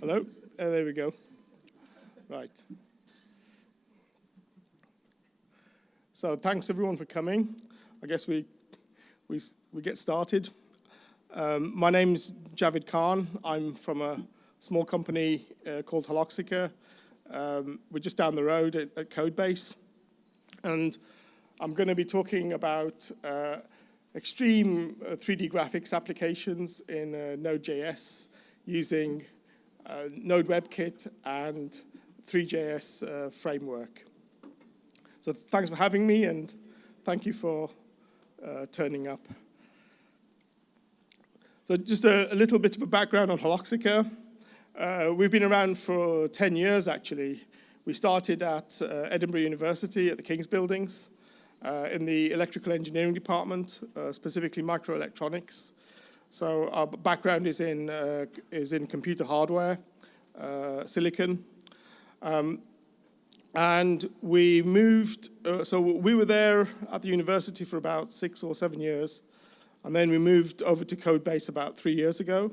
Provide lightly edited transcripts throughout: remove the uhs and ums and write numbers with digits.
Hello? There we go. Right. So thanks everyone for coming. I guess we get started. My name's Javid Khan. I'm from a small company called Holoxica. We're just down the road at Codebase. And I'm going to be talking about extreme 3D graphics applications in Node.js using NodeWebkit and THREE.JS framework. So thanks for having me, and thank you for turning up. So just a little bit of a background on Holoxica. We've been around for 10 years, actually. We started at Edinburgh University at the King's Buildings in the electrical engineering department, specifically microelectronics. So our background is in computer hardware, silicon. And we moved, so we were there at the university for about 6 or 7 years. And then we moved over to Codebase about 3 years ago.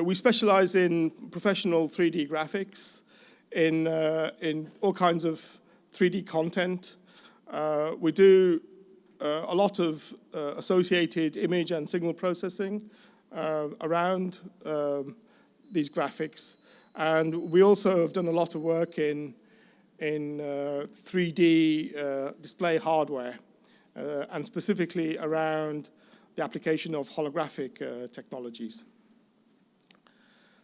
We specialize in professional 3D graphics, in all kinds of 3D content. We do a lot of associated image and signal processing around these graphics. And we also have done a lot of work in 3D display hardware, and specifically around the application of holographic technologies.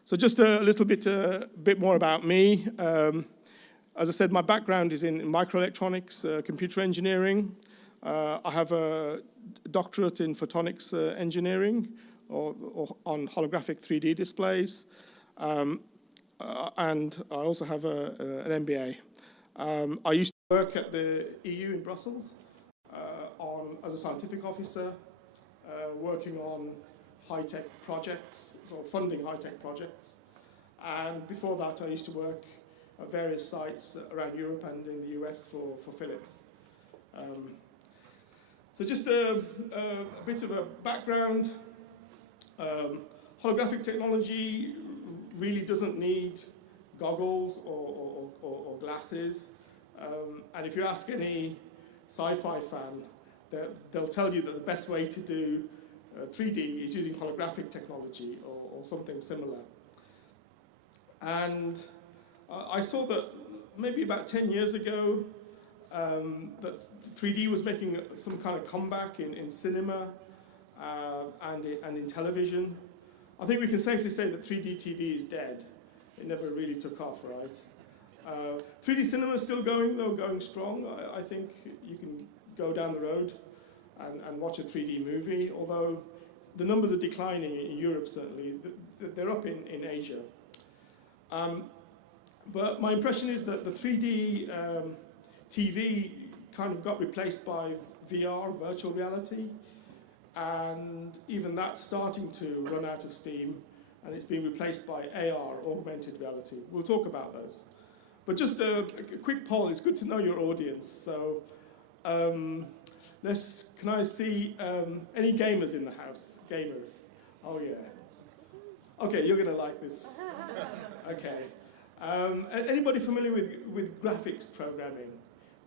So just a little bit more about me. As I said, my background is in microelectronics, computer engineering. I have a doctorate in photonics engineering or on holographic 3D displays. And I also have an MBA. I used to work at the EU in Brussels as a scientific officer, working on high-tech projects, so funding high-tech projects. And before that, I used to work at various sites around Europe and in the US for Philips. So just a bit of a background. Holographic technology really doesn't need goggles or glasses. And if you ask any sci-fi fan, they'll tell you that the best way to do 3D is using holographic technology or something similar. And I saw that maybe about 10 years ago that 3D was making some kind of comeback in cinema and in television. I think we can safely say that 3D TV is dead. It never really took off, right? 3D cinema is still going, though, going strong. I think you can go down the road and watch a 3D movie, although the numbers are declining in Europe, certainly. They're up in Asia. But my impression is that the 3D TV kind of got replaced by VR, virtual reality, and even that's starting to run out of steam, and it's being replaced by AR, augmented reality. We'll talk about those. But just a quick poll, it's good to know your audience. So can I see any gamers in the house? Gamers? Oh yeah. Okay, you're gonna like this. Okay. Anybody familiar with graphics programming?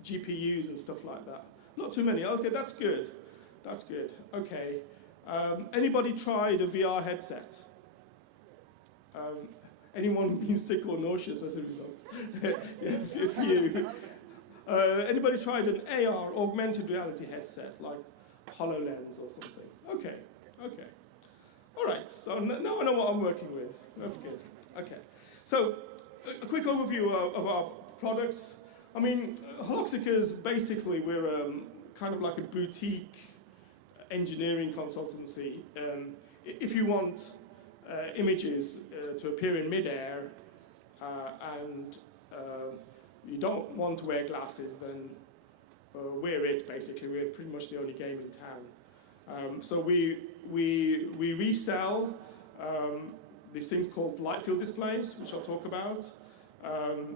GPUs and stuff like that? Not too many, okay, that's good. That's good, okay. Anybody tried a VR headset? Anyone been sick or nauseous as a result? Yeah, a few. Anybody tried an AR, augmented reality headset, like HoloLens or something? Okay, okay. All right, so now I know what I'm working with. That's good, okay. So, a quick overview of our products. I mean, Holoxica is basically, we're kind of like a boutique engineering consultancy. If you want images to appear in midair and you don't want to wear glasses, then we're it, basically. We're pretty much the only game in town. So we resell these things called light field displays, which I'll talk about.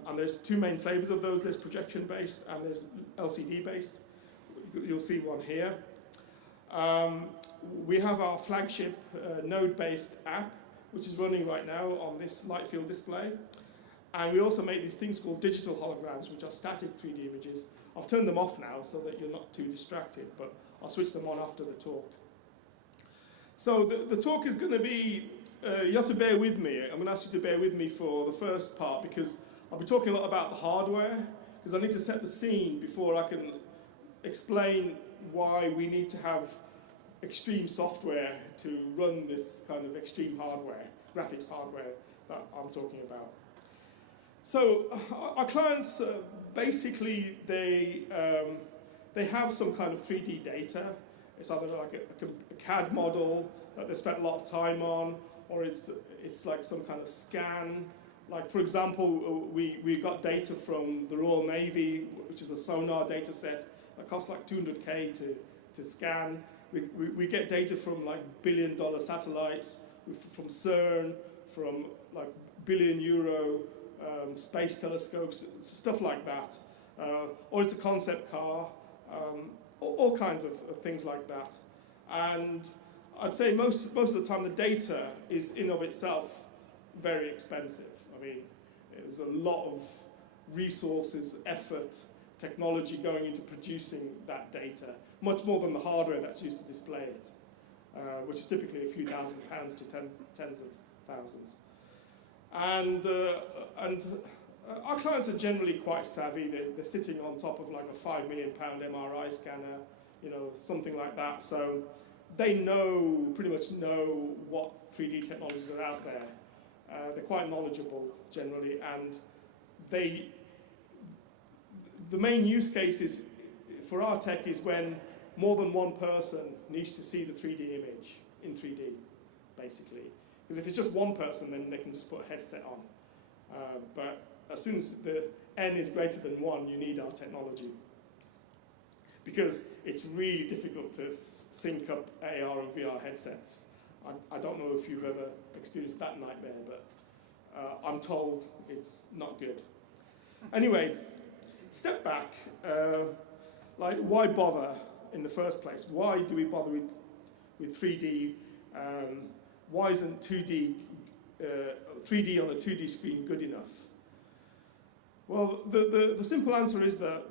And there's two main flavors of those. There's projection-based and there's LCD-based. You'll see one here. We have our flagship node-based app which is running right now on this light field display. And we also make these things called digital holograms, which are static 3D images. I've turned them off now so that you're not too distracted, but I'll switch them on after the talk. So the talk is going to be, you have to bear with me. I'm going to ask you to bear with me for the first part, because I'll be talking a lot about the hardware, because I need to set the scene before I can explain why we need to have extreme software to run this kind of extreme hardware, graphics hardware that I'm talking about. So our clients, basically, they have some kind of 3D data. It's either like a CAD model that they spent a lot of time on, or it's like some kind of scan. Like, for example, we got data from the Royal Navy, which is a sonar data set that costs like 200K to scan. We get data from like billion-dollar satellites, from CERN, from like €1 billion space telescopes, stuff like that. Or it's a concept car, all kinds of things like that. And I'd say most of the time the data is in of itself very expensive. I mean, there's a lot of resources, effort, technology going into producing that data, much more than the hardware that's used to display it, which is typically a few £1,000s to tens of thousands. And our clients are generally quite savvy. They're sitting on top of like a £5 million MRI scanner, you know, something like that. So they pretty much know what 3D technologies are out there. They're quite knowledgeable generally, and the main use case for our tech is when more than one person needs to see the 3D image in 3D, basically. Because if it's just one person, then they can just put a headset on. But as soon as the N is greater than 1, you need our technology. Because it's really difficult to sync up AR and VR headsets. I don't know if you've ever experienced that nightmare, but I'm told it's not good. Anyway, step back. Like, why bother in the first place? Why do we bother with 3D? Why isn't 3D on a 2D screen good enough? Well, the simple answer is that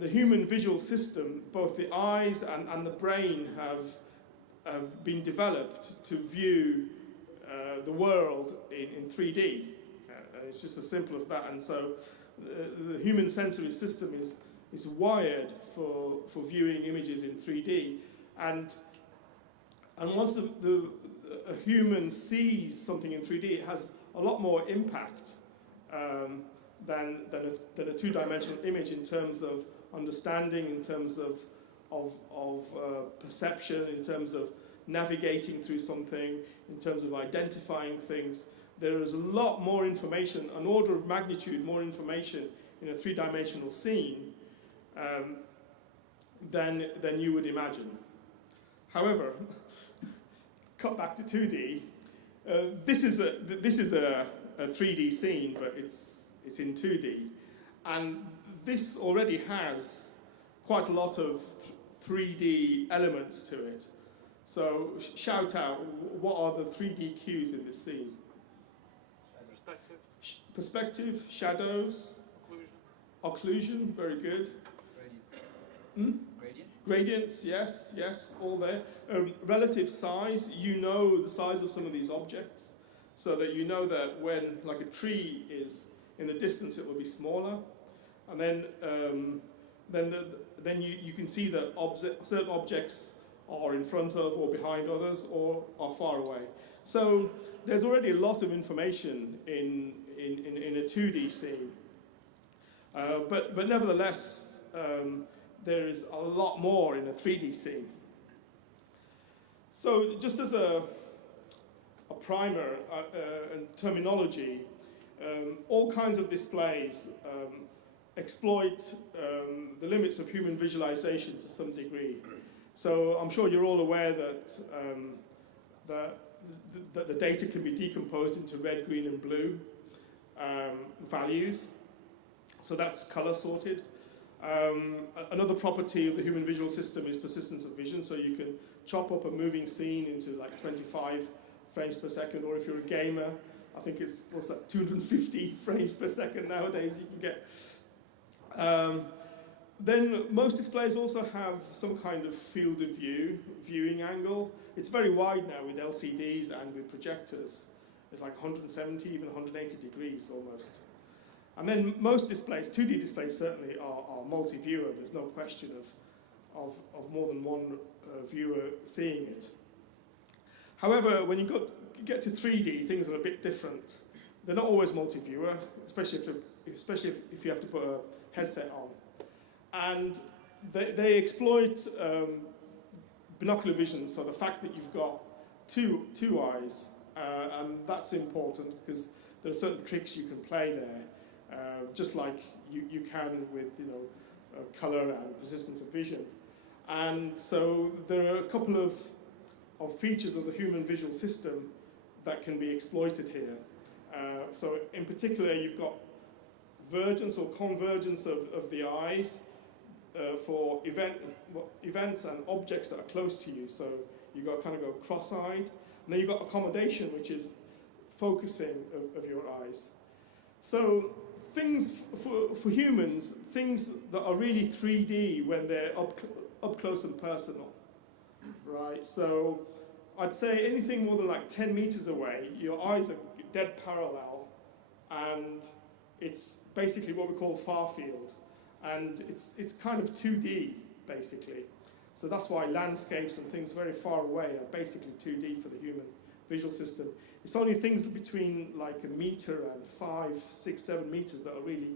the human visual system, both the eyes and the brain, have been developed to view the world in 3D. It's just as simple as that. And so the human sensory system is wired for viewing images in 3D. And once a human sees something in 3D, it has a lot more impact than a two-dimensional image in terms of understanding, in terms of perception, in terms of navigating through something, in terms of identifying things. There is a lot more information, an order of magnitude more information in a three-dimensional scene than you would imagine. However, cut back to 2D. This is a 3D scene, but it's in 2D, and this already has quite a lot of 3D elements to it. So shout out, what are the 3D cues in this scene? Perspective, shadows, occlusion, very good. Gradient. Gradients, yes, all there. Relative size, you know the size of some of these objects, so that you know that when, like, a tree is in the distance, it will be smaller, and then you can see that certain objects are in front of or behind others or are far away. So there's already a lot of information in a 2D scene, but nevertheless, there is a lot more in a 3D scene. So just as a primer and terminology, all kinds of displays exploit the limits of human visualization to some degree. So I'm sure you're all aware that the data can be decomposed into red, green, and blue values. So that's color sorted. Another property of the human visual system is persistence of vision. So you can chop up a moving scene into like 25 frames per second, or if you're a gamer, I think it's, what's that, 250 frames per second nowadays you can get. Then most displays also have some kind of field of view, viewing angle. It's very wide now with LCDs and with projectors. It's like 170, even 180 degrees almost. And then most displays, 2D displays certainly, are multi-viewer. There's no question of more than one viewer seeing it. However, when you get to 3D, things are a bit different. They're not always multi-viewer, especially if you have to put a headset on. And they exploit binocular vision, so the fact that you've got two eyes, and that's important because there are certain tricks you can play there, just like you can with color and persistence of vision. And so there are a couple of features of the human visual system that can be exploited here. So in particular, you've got vergence or convergence of the eyes for events and objects that are close to you. So you've got to kind of go cross-eyed. And then you've got accommodation, which is focusing of your eyes. So things for humans, things that are really 3D when they're up close and personal, right? So I'd say anything more than like 10 meters away, your eyes are dead parallel, and it's basically what we call far field. And it's kind of 2D, basically. So that's why landscapes and things very far away are basically 2D for the human visual system. It's only things between like a meter and 5, 6, 7 meters that are really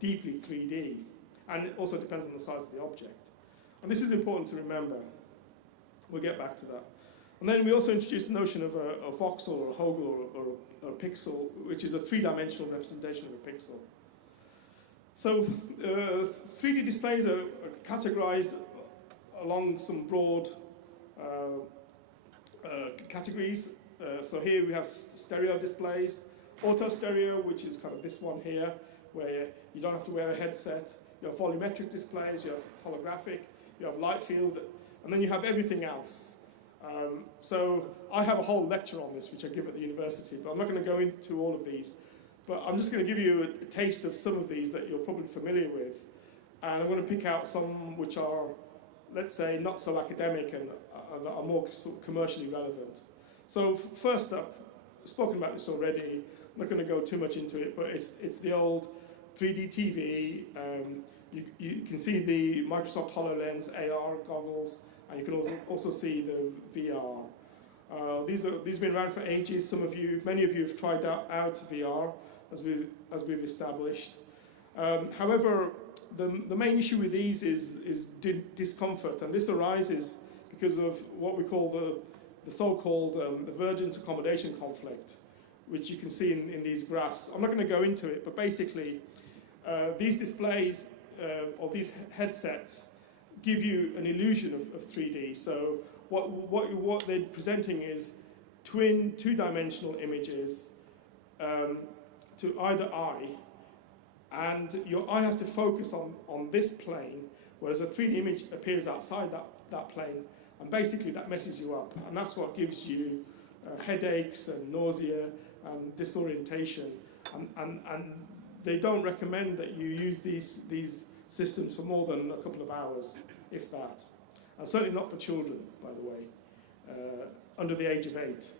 deeply 3D. And it also depends on the size of the object. And this is important to remember. We'll get back to that. And then we also introduced the notion of a voxel or a hoggle or a pixel, which is a three-dimensional representation of a pixel. So 3D displays are categorized along some broad categories. So here we have stereo displays, auto stereo, which is kind of this one here, where you don't have to wear a headset. You have volumetric displays, you have holographic, you have light field, and then you have everything else. So I have a whole lecture on this, which I give at the university, but I'm not going to go into all of these. But I'm just going to give you a taste of some of these that you're probably familiar with. And I'm going to pick out some which are, let's say, not so academic and that are more sort of commercially relevant. So first up, I've spoken about this already. I'm not going to go too much into it, but it's the old 3D TV. You can see the Microsoft HoloLens AR goggles, and you can also see the VR. These have been around for ages. Many of you have tried out VR, as we've established. However, the main issue with these is discomfort, and this arises because of what we call the so-called the VERGENCE-ACCOMMODATION conflict, which you can see in these graphs. I'm not going to go into it, but basically, these displays or these headsets give you an illusion of 3D. So what they're presenting is twin two-dimensional images to either eye, and your eye has to focus on this plane, whereas a 3D image appears outside that plane, and basically that messes you up, and that's what gives you headaches and nausea and disorientation, and they don't recommend that you use these systems for more than a couple of hours, if that. And certainly not for children, by the way, under the age of 8,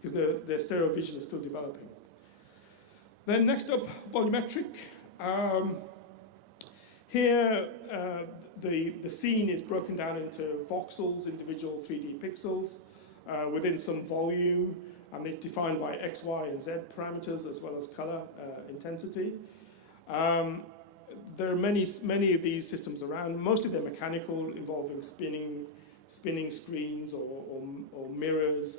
because their stereo vision is still developing. Then next up, volumetric. Here, the scene is broken down into voxels, individual 3D pixels, within some volume, and it's defined by X, Y, and Z parameters, as well as color intensity. There are many of these systems around. Most of them mechanical, involving spinning screens or mirrors.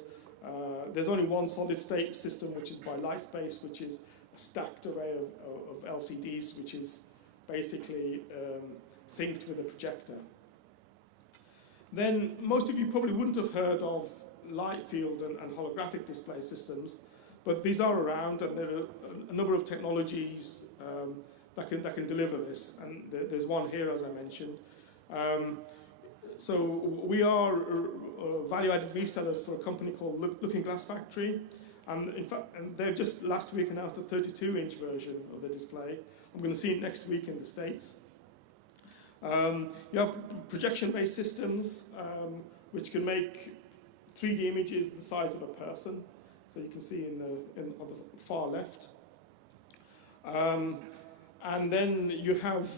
There's only one solid state system, which is by Lightspace, which is a stacked array of LCDs, which is basically synced with a projector. Then most of you probably wouldn't have heard of light field and holographic display systems, but these are around, and there are a number of technologies that can deliver this, and there's one here, as I mentioned. so we are value-added resellers for a company called Looking Glass Factory, and in fact, they've just last week announced a 32-inch version of the display. I'm going to see it next week in the States. You have projection-based systems which can make 3D images the size of a person, so you can see on the far left. And then you have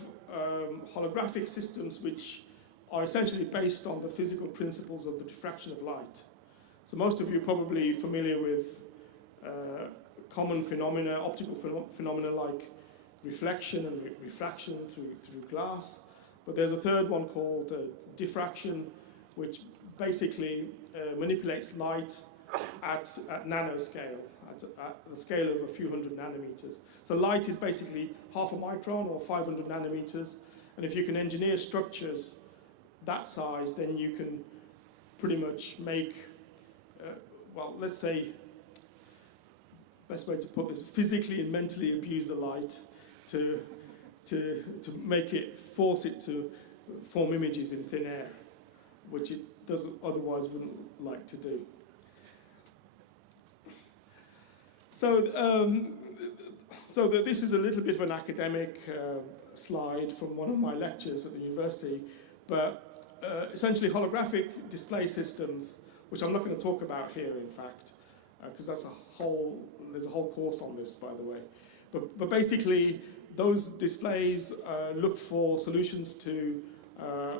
holographic systems which are essentially based on the physical principles of the diffraction of light. So most of you are probably familiar with common phenomena, optical phenomena like reflection and refraction through glass. But there's a third one called diffraction, which basically manipulates light at nanoscale, at the scale of a few hundred nanometers. So light is basically half a micron or 500 nanometers, and if you can engineer structures that size, then you can pretty much make, well, let's say, best way to put this, physically and mentally abuse the light to make it, force it to form images in thin air, which it doesn't otherwise wouldn't like to do. So, this is a little bit of an academic slide from one of my lectures at the university, but essentially holographic display systems, which I'm not going to talk about here, in fact, because there's a whole course on this, by the way. But basically, those displays look for solutions to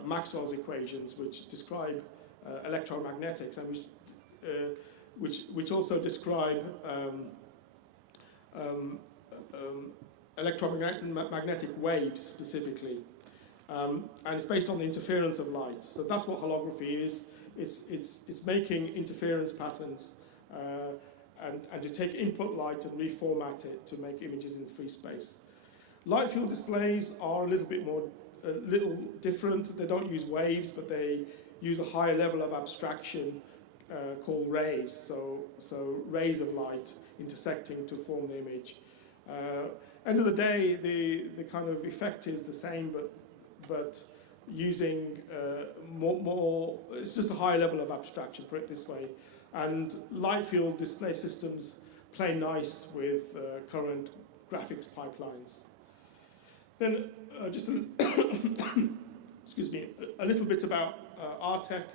Maxwell's equations, which describe electromagnetics, and which also describe electromagnetic waves specifically, and it's based on the interference of light. So that's what holography is. It's making interference patterns and to take input light and reformat it to make images in free space. Light field displays are a little different. They don't use waves, but they use a higher level of abstraction called rays. So rays of light intersecting to form the image. End of the day, the kind of effect is the same, but using more, it's just a higher level of abstraction, put it this way. And light field display systems play nice with current graphics pipelines. Then just excuse me, a little bit about our tech.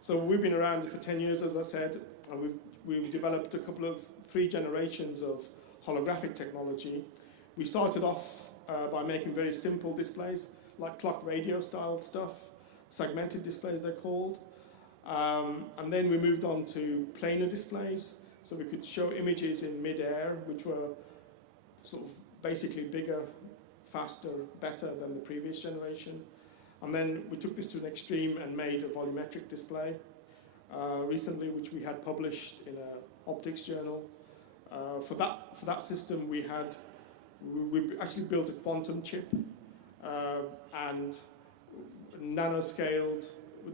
So we've been around for 10 years, as I said, and we've developed a couple of 3 generations of holographic technology. We started off by making very simple displays, like clock radio style stuff, segmented displays they're called. And then we moved on to planar displays, so we could show images in mid-air, which were sort of basically bigger, faster, better than the previous generation. And then we took this to an extreme and made a volumetric display recently, which we had published in an optics journal. For that system, we actually built a quantum chip and nanoscale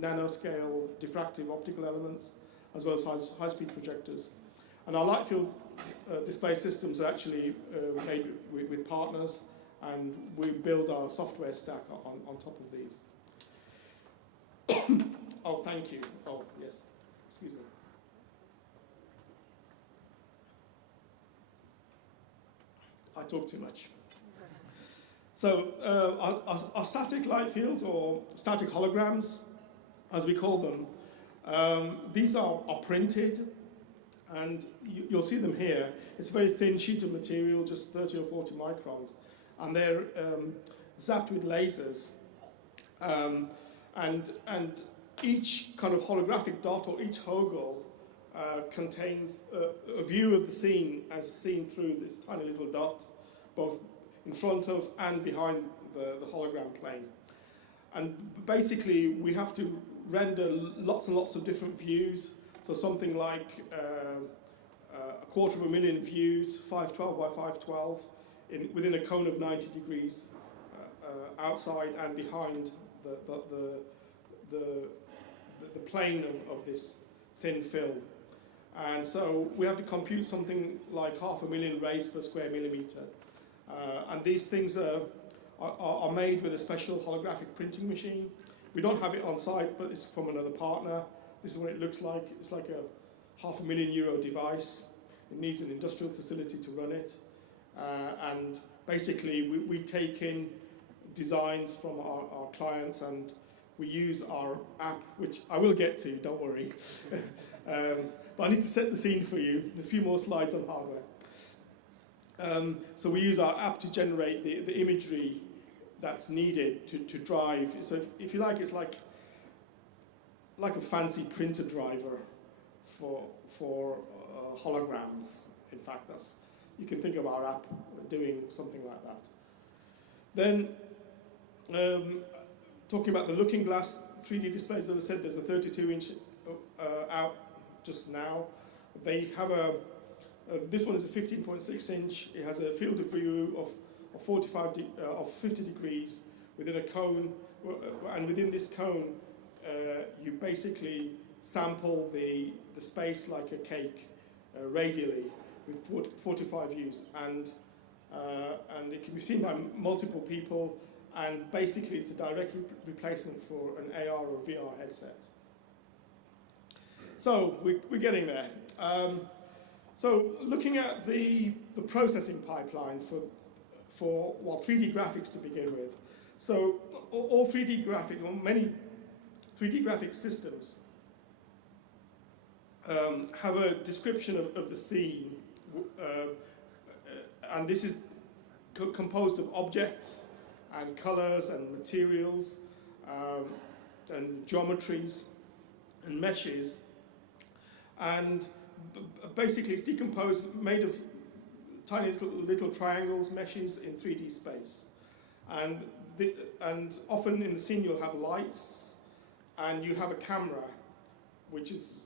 diffractive optical elements, as well as high-speed projectors. And our light field display systems are actually made with partners, and we build our software stack on top of these. Oh, thank you. Oh, yes. Excuse me. I talk too much. So our static light fields, or static holograms, as we call them, these are printed, and you'll see them here. It's a very thin sheet of material, just 30 or 40 microns, and they're zapped with lasers. And each kind of holographic dot, or each hoggle, contains a view of the scene as seen through this tiny little dot, both in front of and behind the hologram plane. And basically, we have to render lots and lots of different views. So something like 250,000 views, 512 by 512, within a cone of 90 degrees, outside and behind the plane of this thin film. And so we have to compute something like 500,000 rays per square millimeter. And these things are made with a special holographic printing machine, We don't have it on site, but it's from another partner. This is what it looks like. It's like a €500,000 device. It needs an industrial facility to run it. And basically, we take in designs from our clients, and we use our app, which I will get to, don't worry. But I need to set the scene for you. A few more slides on hardware. So we use our app to generate the imagery that's needed to drive. So if you like, it's like a fancy printer driver for holograms. In fact, you can think of our app doing something like that. Then, talking about the Looking Glass 3D displays, as I said, there's a 32-inch out just now. They have this one is a 15.6-inch. It has a field of view of 50 degrees within a cone, and within this cone, you basically sample the space like a cake radially with 45 views, and it can be seen by multiple people, and basically it's a direct replacement for an AR or VR headset. So we're getting there. So looking at the processing pipeline for 3D graphics to begin with. So all 3D graphic, or many 3D graphic systems have a description of the scene, and this is composed of objects and colors and materials and geometries and meshes, and basically it's decomposed, made of tiny little triangles, meshes in 3D space. And often in the scene you'll have lights, and you have a camera which is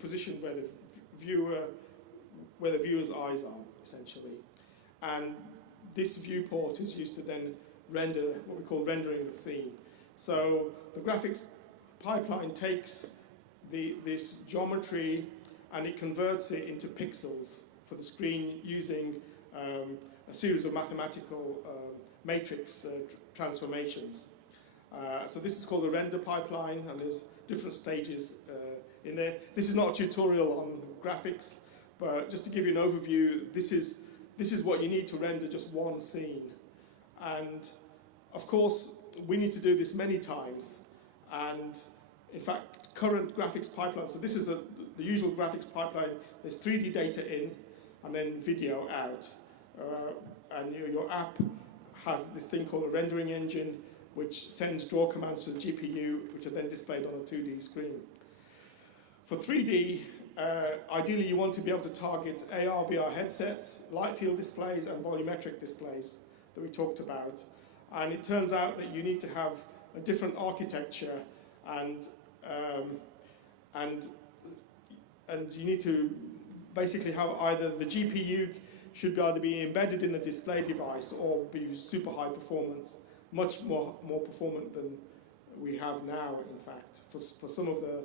positioned where the viewer's eyes are, essentially. And this viewport is used to then render what we call rendering the scene. So the graphics pipeline takes this geometry and it converts it into pixels for the screen using a series of mathematical matrix transformations. So this is called the render pipeline, and there's different stages in there. This is not a tutorial on graphics, but just to give you an overview, this is what you need to render just one scene. And of course, we need to do this many times. And in fact, current graphics pipeline, so this is the usual graphics pipeline. There's 3D data in, and then video out. And your app has this thing called a rendering engine, which sends draw commands to the GPU, which are then displayed on a 2D screen. For 3D, ideally you want to be able to target AR, VR headsets, light field displays, and volumetric displays that we talked about. And it turns out that you need to have a different architecture, and you need to basically have either the GPU should either be embedded in the display device or be super high performance, much more performant than we have now, in fact, for some of the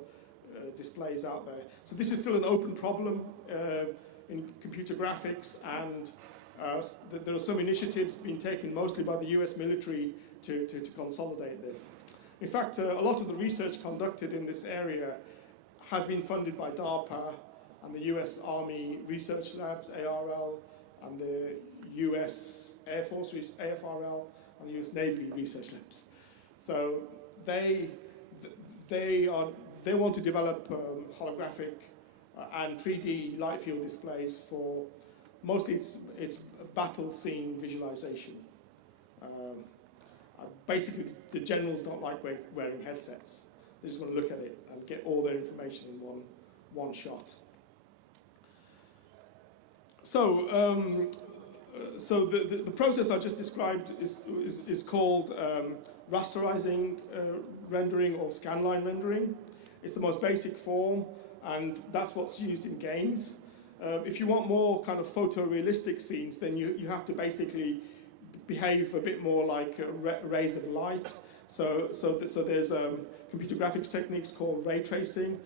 displays out there. So this is still an open problem in computer graphics, and there are some initiatives being taken mostly by the US military to consolidate this. In fact, a lot of the research conducted in this area has been funded by DARPA and the US Army Research Labs, ARL, and the US Air Force, AFRL, and the US Navy Research Labs. So they want to develop holographic and 3D light field displays for mostly it's battle scene visualization. Basically, the generals don't like wearing headsets. They just want to look at it and get all their information in one shot. So, the process I just described is called rasterizing rendering or scanline rendering. It's the most basic form, and that's what's used in games. If you want more kind of photorealistic scenes, then you have to basically behave a bit more like rays of light. So there's computer graphics techniques called ray tracing.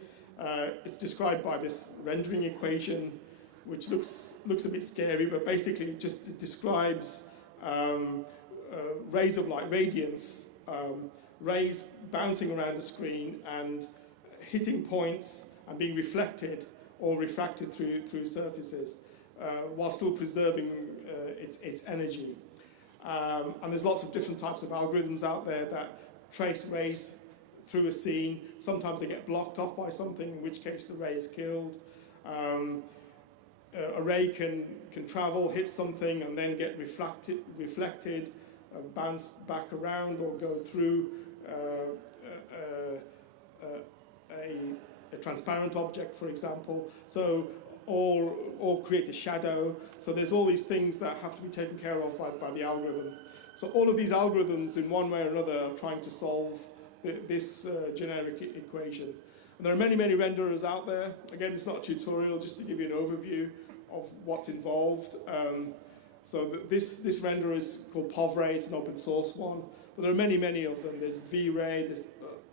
It's described by this rendering equation, which looks a bit scary, but basically it just describes rays of light, radiance, rays bouncing around the screen and hitting points and being reflected or refracted through surfaces while still preserving its energy. And there's lots of different types of algorithms out there that trace rays through a scene. Sometimes they get blocked off by something, in which case the ray is killed. A ray can travel, hit something, and then get reflected, bounce back around, or go through a transparent object, for example. So, or create a shadow. So there's all these things that have to be taken care of by the algorithms. So all of these algorithms, in one way or another, are trying to solve this generic equation. And there are many, many renderers out there. Again, it's not a tutorial, just to give you an overview of what's involved. So this renderer is called PovRay, it's an open source one. But there are many, many of them. There's V-Ray, there's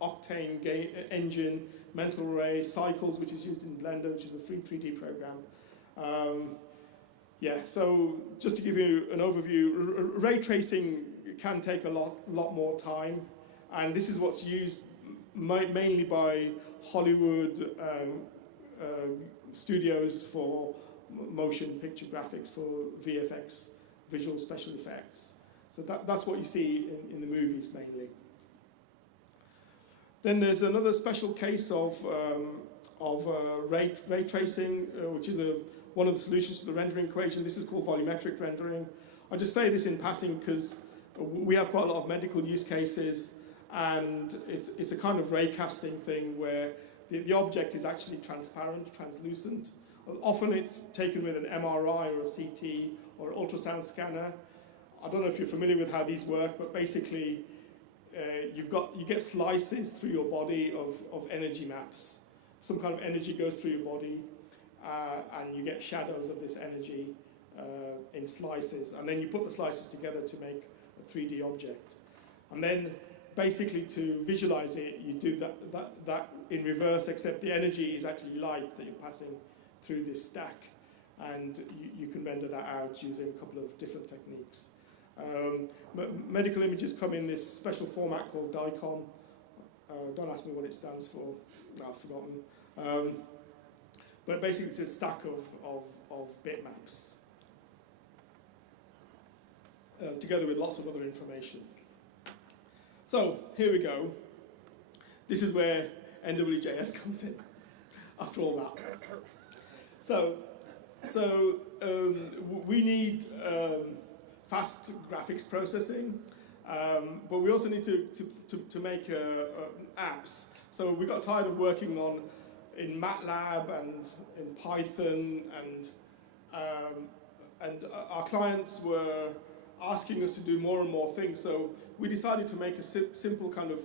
Octane Engine, Mental Ray, Cycles, which is used in Blender, which is a free 3D program. Yeah, so just to give you an overview, ray tracing can take a lot more time. And this is what's used mainly by Hollywood studios for motion picture graphics, for VFX, visual special effects. So that's what you see in the movies mainly. Then there's another special case of ray tracing, which is one of the solutions to the rendering equation. This is called volumetric rendering. I just say this in passing because we have quite a lot of medical use cases, and it's a kind of ray casting thing where the object is actually transparent, translucent. Often it's taken with an MRI or a CT or an ultrasound scanner. I don't know if you're familiar with how these work, but basically you get slices through your body of energy maps. Some kind of energy goes through your body, and you get shadows of this energy in slices. And then you put the slices together to make a 3D object. And then basically to visualize it, you do that in reverse, except the energy is actually light that you're passing through this stack. And you can render that out using a couple of different techniques. Medical images come in this special format called DICOM. Don't ask me what it stands for. No, I've forgotten. But basically it's a stack of bitmaps together with lots of other information. So here we go. This is where NWJS comes in after all that. So we need fast graphics processing, but we also need to make apps. So we got tired of working in MATLAB and in Python, and our clients were asking us to do more and more things. So we decided to make a simple kind of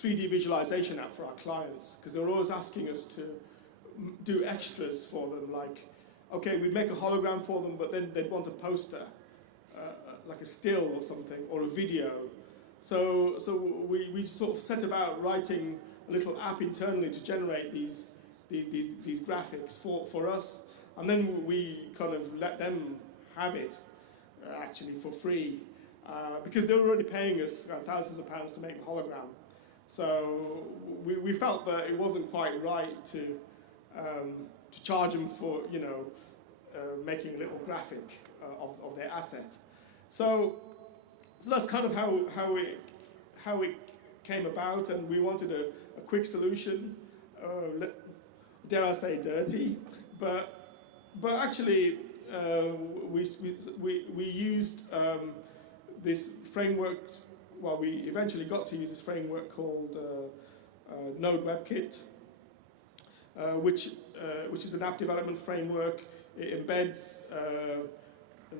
3D visualization app for our clients, because they were always asking us to do extras for them, like, okay, we'd make a hologram for them, but then they'd want a poster, like a still or something, or a video. So we sort of set about writing a little app internally to generate these graphics for us, and then we kind of let them have it actually for free, because they were already paying us thousands of pounds to make the hologram. So we felt that it wasn't quite right to charge them for making a little graphic of their asset. So that's kind of how it came about, and we wanted a quick solution. Dare I say dirty, but actually we used this framework. Well, we eventually got to use this framework called NodeWebkit, which is an app development framework. It embeds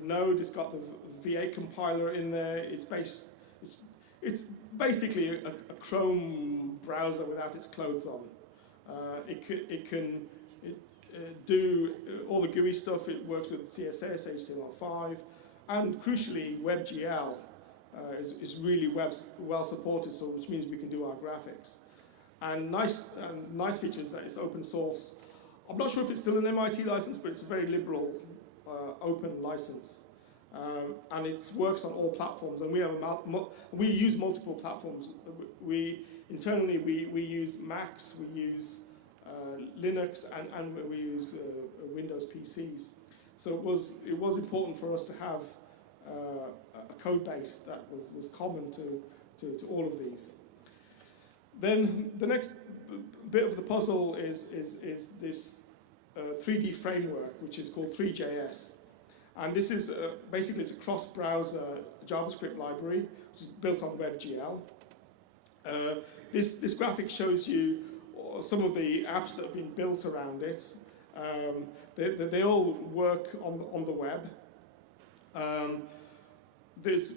Node. It's got the V8 compiler in there. It's basically a Chrome browser without its clothes on. It can do all the GUI stuff. It works with CSS, HTML5, and crucially, WebGL is really well supported, so which means we can do our graphics. And nice features that it's open source. I'm not sure if it's still an MIT license, but it's a very liberal open license. and it works on all platforms. And we use multiple platforms. Internally we use Macs, we use Linux, and we use Windows PCs. So it was important for us to have a code base that was common to all of these. Then the next bit of the puzzle is this 3D framework, which is called THREE.JS. And this is basically it's a cross-browser JavaScript library, which is built on WebGL. This graphic shows you some of the apps that have been built around it. They all work on the web. There's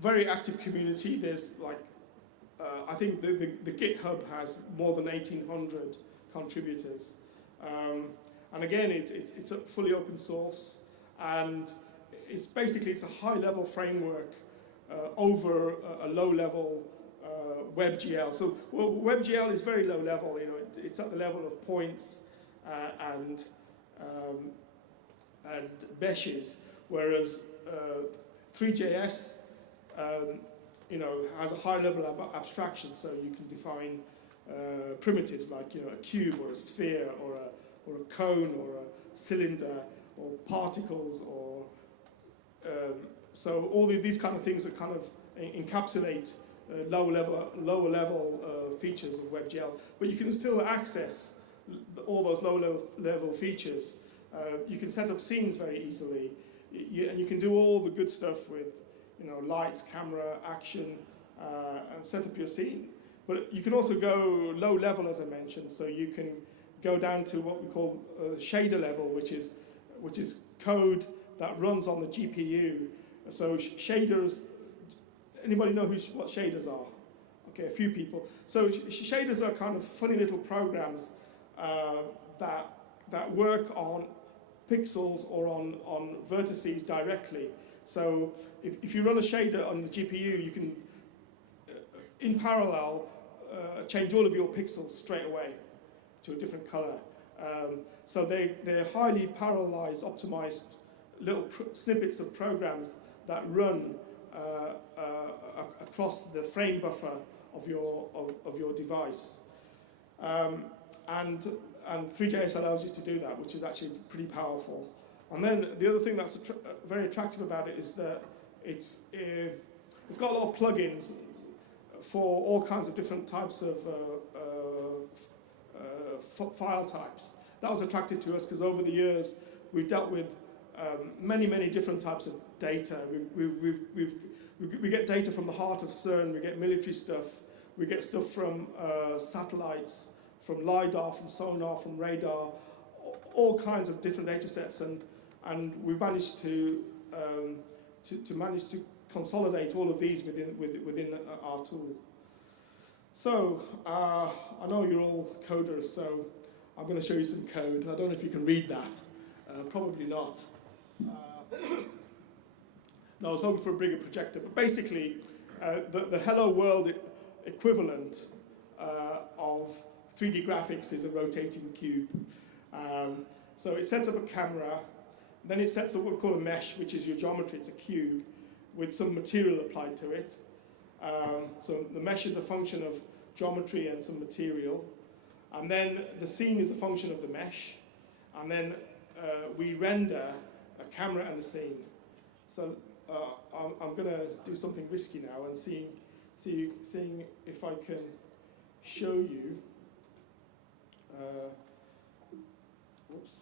very active community. There's like, I think the GitHub has more than 1,800 contributors. And again, it's fully open source, and it's a high-level framework over a low-level WebGL. So WebGL is very low level. You know, it's at the level of points and meshes, whereas THREE.JS you know, has a high level of abstraction. So you can define primitives like, you know, a cube or a sphere or a cone or a cylinder or particles or so all these kind of things that kind of encapsulate lower level features of WebGL, but you can still access all those lower level features. You can set up scenes very easily, and you can do all the good stuff with, you know, lights, camera, action, and set up your scene. But you can also go low level, as I mentioned, so you can go down to what we call shader level, which is code that runs on the GPU. So shaders. Anybody know what shaders are? Okay, a few people. So shaders are kind of funny little programs that work on pixels or on vertices directly. So if you run a shader on the GPU, you can, in parallel, change all of your pixels straight away to a different color. So they're highly parallelized, optimized little snippets of programs that run across the frame buffer of your device, and THREE.JS allows you to do that, which is actually pretty powerful. And then the other thing that's very attractive about it is that it's got a lot of plugins for all kinds of different types of file types. That was attractive to us because over the years we've dealt with many different types of data. We get data from the heart of CERN, we get military stuff, we get stuff from satellites, from LiDAR, from sonar, from radar, all kinds of different data sets, and we've managed to consolidate all of these within our tool. So I know you're all coders, so I'm going to show you some code. I don't know if you can read that. Probably not. No, I was hoping for a bigger projector, but basically the Hello World equivalent of 3D graphics is a rotating cube. So it sets up a camera, then it sets up what we call a mesh, which is your geometry. It's a cube with some material applied to it. So the mesh is a function of geometry and some material, and then the scene is a function of the mesh, and then we render a camera and a scene. So I'm going to do something risky now and seeing if I can show you. Whoops.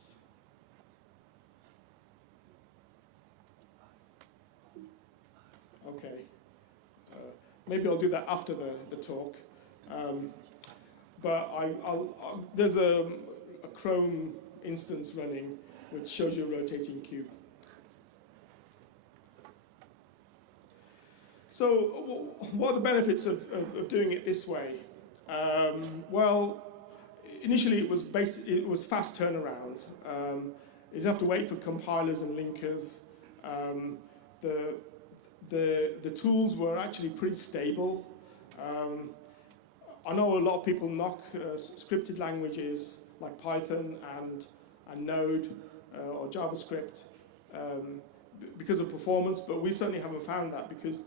Okay. Maybe I'll do that after the talk. But there's a Chrome instance running which shows you a rotating cube. So what are the benefits of doing it this way? Well, initially it was fast turnaround. You didn't have to wait for compilers and linkers. The tools were actually pretty stable. I know a lot of people knock scripted languages like Python and Node or JavaScript because of performance, but we certainly haven't found that because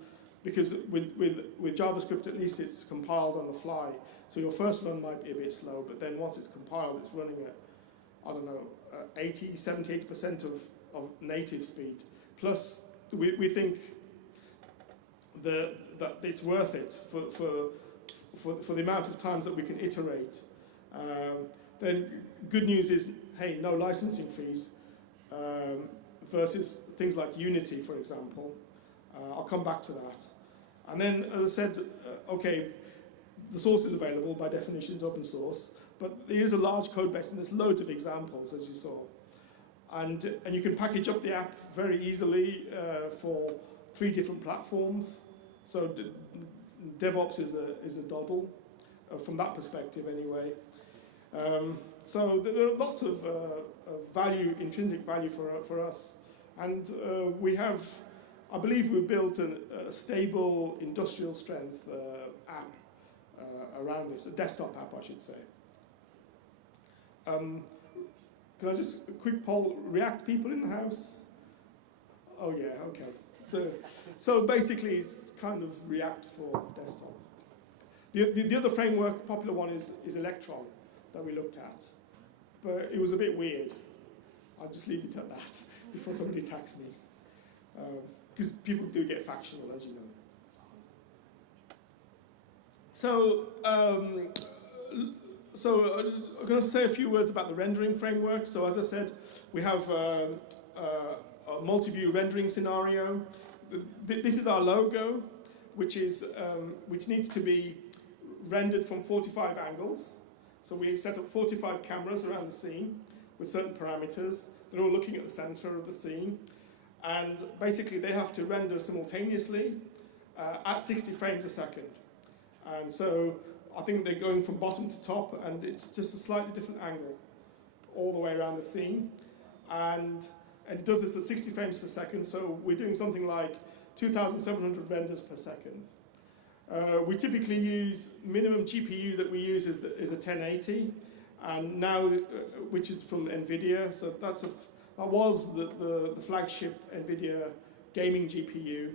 with JavaScript at least it's compiled on the fly. So your first run might be a bit slow, but then once it's compiled, it's running at, I don't know, 70–80% of native speed. Plus, we think that it's worth it for the amount of times that we can iterate. Then good news is, hey, no licensing fees versus things like Unity, for example. I'll come back to that. And then, as I said, okay, the source is available, by definition it's open source, but there is a large code base and there's loads of examples, as you saw. And you can package up the app very easily for 3 different platforms. So DevOps is a doddle, from that perspective anyway. So there are lots of value, intrinsic value for us. And we have, I believe we've built a stable industrial strength app around this, a desktop app, I should say. Can I just, a quick poll, React people in the house? Oh yeah, okay. So basically it's kind of React for desktop. The other framework, popular one, is Electron that we looked at. But it was a bit weird. I'll just leave it at that before somebody attacks me. Because people do get factional, as you know. So I'm going to say a few words about the rendering framework. So as I said, we have a multi-view rendering scenario. This is our logo, which needs to be rendered from 45 angles. So we set up 45 cameras around the scene with certain parameters. They're all looking at the center of the scene. And basically, they have to render simultaneously at 60 frames a second. And so I think they're going from bottom to top, and it's just a slightly different angle all the way around the scene. And it does this at 60 frames per second, so we're doing something like 2,700 renders per second. We typically use, minimum GPU that we use is a 1080, and now, which is from NVIDIA, so that was the flagship NVIDIA gaming GPU.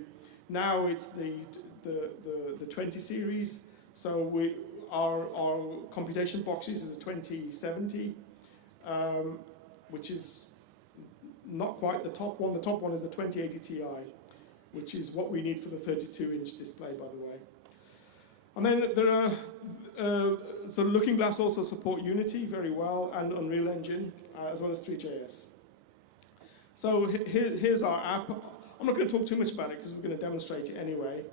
Now it's the 20 series, so our computation box uses a 2070, which is not quite the top one. The top one is the 2080 Ti, which is what we need for the 32-inch display, by the way. And then there are, so Looking Glass also support Unity very well, and Unreal Engine, as well as THREE.JS. So here's our app. I'm not going to talk too much about it because we're going to demonstrate it anyway.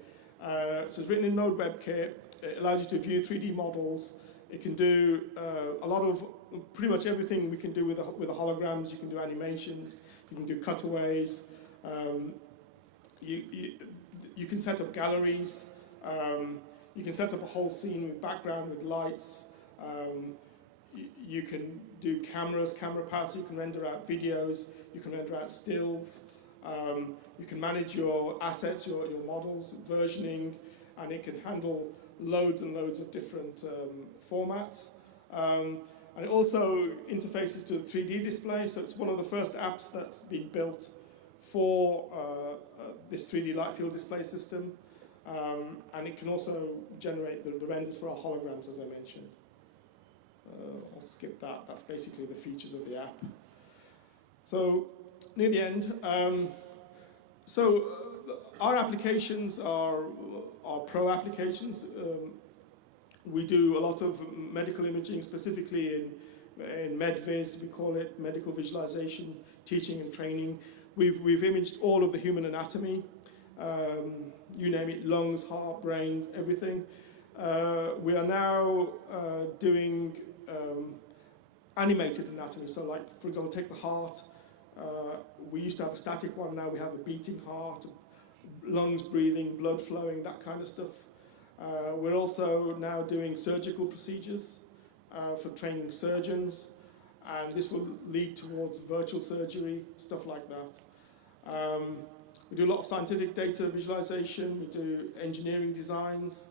So it's written in NodeWebkit. It allows you to view 3D models. It can do a lot of, pretty much everything we can do with the holograms. You can do animations. You can do cutaways. You can set up galleries. You can set up a whole scene with background, with lights. You can do cameras, camera paths. You can render out videos. You can render out stills. You can manage your assets, your models, versioning, and it can handle loads and loads of different formats. And it also interfaces to the 3D display, so it's one of the first apps that's been built for this 3D light field display system. And it can also generate the renders for our holograms, as I mentioned. I'll skip that. That's basically the features of the app. So near the end, our applications are pro applications. We do a lot of medical imaging, specifically in MedVis, we call it, medical visualization, teaching and training. We've imaged all of the human anatomy. You name it, lungs, heart, brain, everything. We are now doing animated anatomy. So like, for example, take the heart. We used to have a static one, now we have a beating heart, lungs breathing, blood flowing, that kind of stuff. We're also now doing surgical procedures for training surgeons, and this will lead towards virtual surgery, stuff like that. We do a lot of scientific data visualization, we do engineering designs,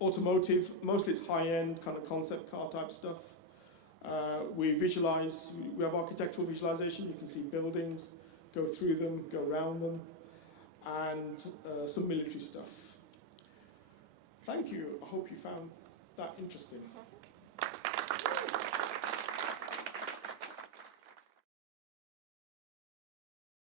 automotive, mostly it's high-end kind of concept car type stuff. We visualize, we have architectural visualization. You can see buildings, go through them, go around them, and some military stuff. Thank you. I hope you found that interesting.